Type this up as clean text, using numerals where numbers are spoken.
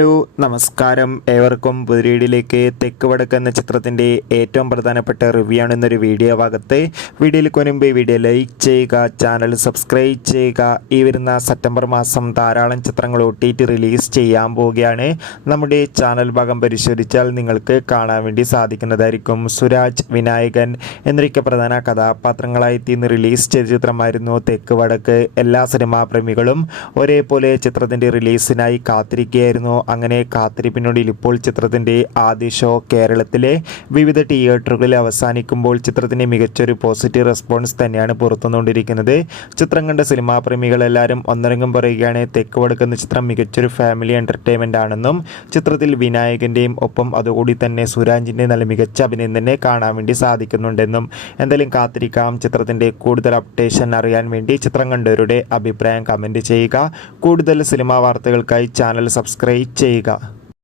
Hello നമസ്കാരം, ഏവർക്കും പുതിരീടിലേക്ക് തെക്ക് വടക്ക് എന്ന ചിത്രത്തിൻ്റെ ഏറ്റവും പ്രധാനപ്പെട്ട റിവ്യൂ ആണ് ഇന്നൊരു വീഡിയോ ഭാഗത്ത്. വീഡിയോയിൽ മുൻപ് വീഡിയോ ലൈക്ക് ചെയ്യുക, ചാനൽ സബ്സ്ക്രൈബ് ചെയ്യുക. ഈ വരുന്ന സെപ്റ്റംബർ മാസം ധാരാളം ചിത്രങ്ങൾ OTT റിലീസ് ചെയ്യാൻ പോവുകയാണ്. നമ്മുടെ ചാനൽ ഭാഗം പരിശോധിച്ചാൽ നിങ്ങൾക്ക് കാണാൻ വേണ്ടി സാധിക്കുന്നതായിരിക്കും. സുരാജ്, വിനായകൻ എന്നൊക്കെ പ്രധാന കഥാപാത്രങ്ങളായി ഇന്ന് റിലീസ് ചെയ്ത ചിത്രമായിരുന്നു തെക്ക് വടക്ക്. എല്ലാ സിനിമാ പ്രേമികളും ഒരേപോലെ ചിത്രത്തിൻ്റെ റിലീസിനായി കാത്തിരിക്കുകയായിരുന്നു. അങ്ങനെ കാത്തിരിപ്പിനൊടുവിൽ ഇപ്പോൾ ചിത്രത്തിൻ്റെ ആദ്യ ഷോ കേരളത്തിലെ വിവിധ തിയേറ്ററുകളിൽ അവസാനിക്കുമ്പോൾ ചിത്രത്തിന് മികച്ചൊരു പോസിറ്റീവ് റെസ്പോൺസ് തന്നെയാണ് പുറത്തുവന്നുകൊണ്ടിരിക്കുന്നത്. ചിത്രം കണ്ട സിനിമാ പ്രേമികളെല്ലാവരും ഒന്നടങ്കം പറയുകയാണ് തെക്ക് വടക്കുന്ന ചിത്രം മികച്ചൊരു ഫാമിലി എൻ്റർടൈൻമെൻ്റ് ആണെന്നും ചിത്രത്തിൽ വിനായകൻ്റെയും ഒപ്പം അതുകൂടി തന്നെ സുരാജിൻ്റെയും നല്ല മികച്ച അഭിനയം തന്നെ കാണാൻ വേണ്ടി സാധിക്കുന്നുണ്ടെന്നും. എന്തായാലും കാത്തിരിക്കാം. ചിത്രത്തിൻ്റെ കൂടുതൽ അപ്ഡേഷൻ അറിയാൻ വേണ്ടി ചിത്രം കണ്ടവരുടെ അഭിപ്രായം കമൻറ്റ് ചെയ്യുക. കൂടുതൽ സിനിമാ വാർത്തകൾക്കായി ചാനൽ സബ്സ്ക്രൈബ് ചെയ്യുക.